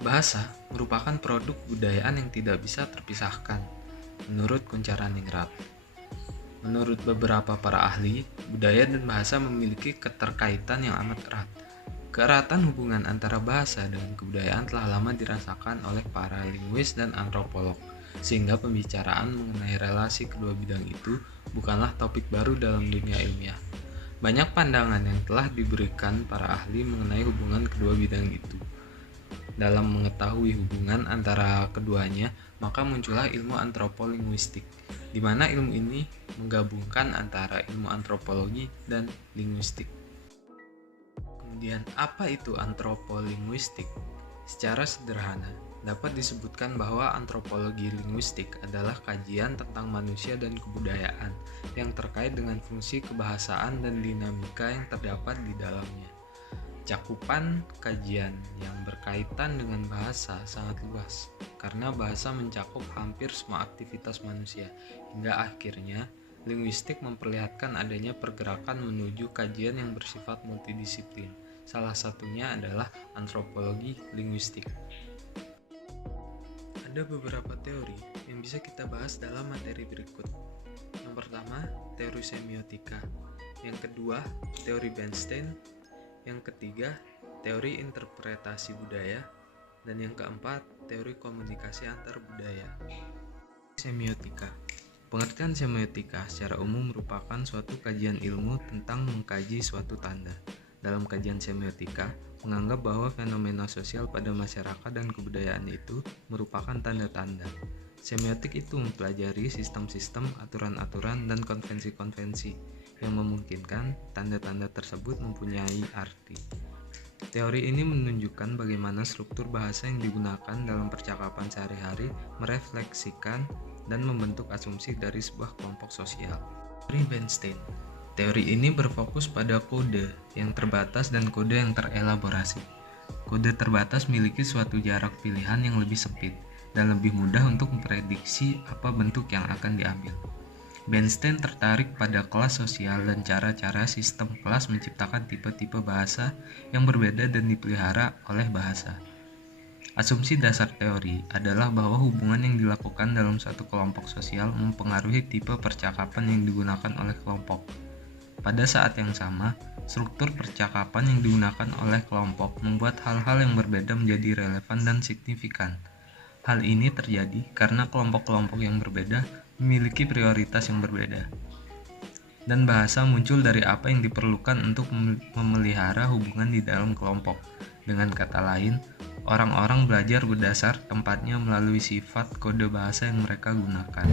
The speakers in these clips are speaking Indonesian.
Bahasa merupakan produk kebudayaan yang tidak bisa terpisahkan, menurut Kuncharaningrat. Menurut beberapa para ahli, budaya dan bahasa memiliki keterkaitan yang amat erat. Keeratan hubungan antara bahasa dan kebudayaan telah lama dirasakan oleh para linguis dan antropolog, sehingga pembicaraan mengenai relasi kedua bidang itu bukanlah topik baru dalam dunia ilmiah. Banyak pandangan yang telah diberikan para ahli mengenai hubungan kedua bidang itu. Dalam mengetahui hubungan antara keduanya, maka muncullah ilmu antropolinguistik, di mana ilmu ini menggabungkan antara ilmu antropologi dan linguistik. Kemudian, apa itu antropolinguistik? Secara sederhana, dapat disebutkan bahwa antropologi linguistik adalah kajian tentang manusia dan kebudayaan yang terkait dengan fungsi kebahasaan dan dinamika yang terdapat di dalamnya. Cakupan kajian yang berkaitan dengan bahasa sangat luas, karena bahasa mencakup hampir semua aktivitas manusia, hingga akhirnya linguistik memperlihatkan adanya pergerakan menuju kajian yang bersifat multidisiplin. Salah satunya adalah antropologi linguistik. Ada beberapa teori yang bisa kita bahas dalam materi berikut. Yang pertama, teori semiotika. Yang kedua, teori Bernstein. Yang ketiga, teori interpretasi budaya. Dan yang keempat, teori komunikasi antar budaya. Semiotika. Pengertian semiotika secara umum merupakan suatu kajian ilmu tentang mengkaji suatu tanda. Dalam kajian semiotika, menganggap bahwa fenomena sosial pada masyarakat dan kebudayaan itu merupakan tanda-tanda. Semiotik itu mempelajari sistem-sistem, aturan-aturan, dan konvensi-konvensi yang memungkinkan tanda-tanda tersebut mempunyai arti. Teori ini menunjukkan bagaimana struktur bahasa yang digunakan dalam percakapan sehari-hari merefleksikan dan membentuk asumsi dari sebuah kelompok sosial. Teori Bernstein. Teori ini berfokus pada kode yang terbatas dan kode yang terelaborasi. Kode terbatas memiliki suatu jarak pilihan yang lebih sempit dan lebih mudah untuk memprediksi apa bentuk yang akan diambil. Bernstein tertarik pada kelas sosial dan cara-cara sistem kelas menciptakan tipe-tipe bahasa yang berbeda dan dipelihara oleh bahasa. Asumsi dasar teori adalah bahwa hubungan yang dilakukan dalam satu kelompok sosial mempengaruhi tipe percakapan yang digunakan oleh kelompok. Pada saat yang sama, struktur percakapan yang digunakan oleh kelompok membuat hal-hal yang berbeda menjadi relevan dan signifikan. Hal ini terjadi karena kelompok-kelompok yang berbeda memiliki prioritas yang berbeda. Dan bahasa muncul dari apa yang diperlukan untuk memelihara hubungan di dalam kelompok. Dengan kata lain, orang-orang belajar berdasar tempatnya melalui sifat kode bahasa yang mereka gunakan.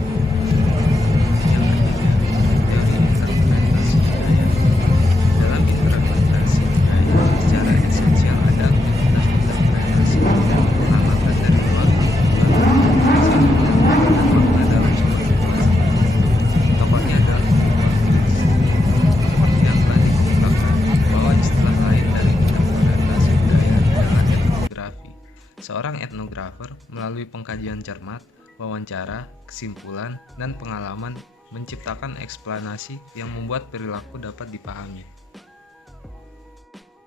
Seorang etnografer melalui pengkajian cermat, wawancara, kesimpulan, dan pengalaman menciptakan eksplanasi yang membuat perilaku dapat dipahami.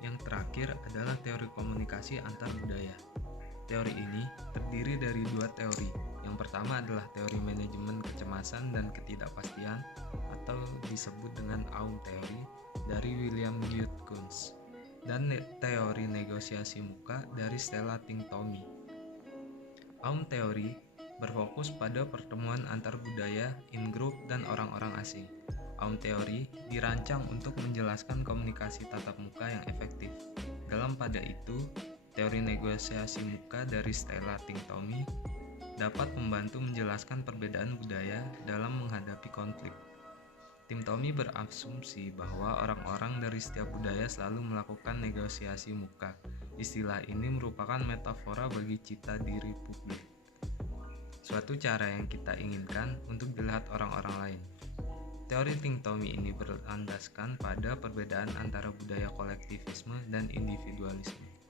Yang terakhir adalah teori komunikasi antar budaya. Teori ini terdiri dari dua teori. Yang pertama adalah teori manajemen kecemasan dan ketidakpastian atau disebut dengan Aum teori dari William Judkins, dan teori negosiasi muka dari Stella Tinktomi. Aum teori berfokus pada pertemuan antar budaya, in-group, dan orang-orang asing. Aum teori dirancang untuk menjelaskan komunikasi tatap muka yang efektif. Dalam pada itu, teori negosiasi muka dari Stella Tinktomi dapat membantu menjelaskan perbedaan budaya dalam menghadapi konflik. Tinktomi berasumsi bahwa orang-orang dari setiap budaya selalu melakukan negosiasi muka. Istilah ini merupakan metafora bagi cita diri publik, suatu cara yang kita inginkan untuk dilihat orang-orang lain. Teori Tinktomi ini berlandaskan pada perbedaan antara budaya kolektivisme dan individualisme.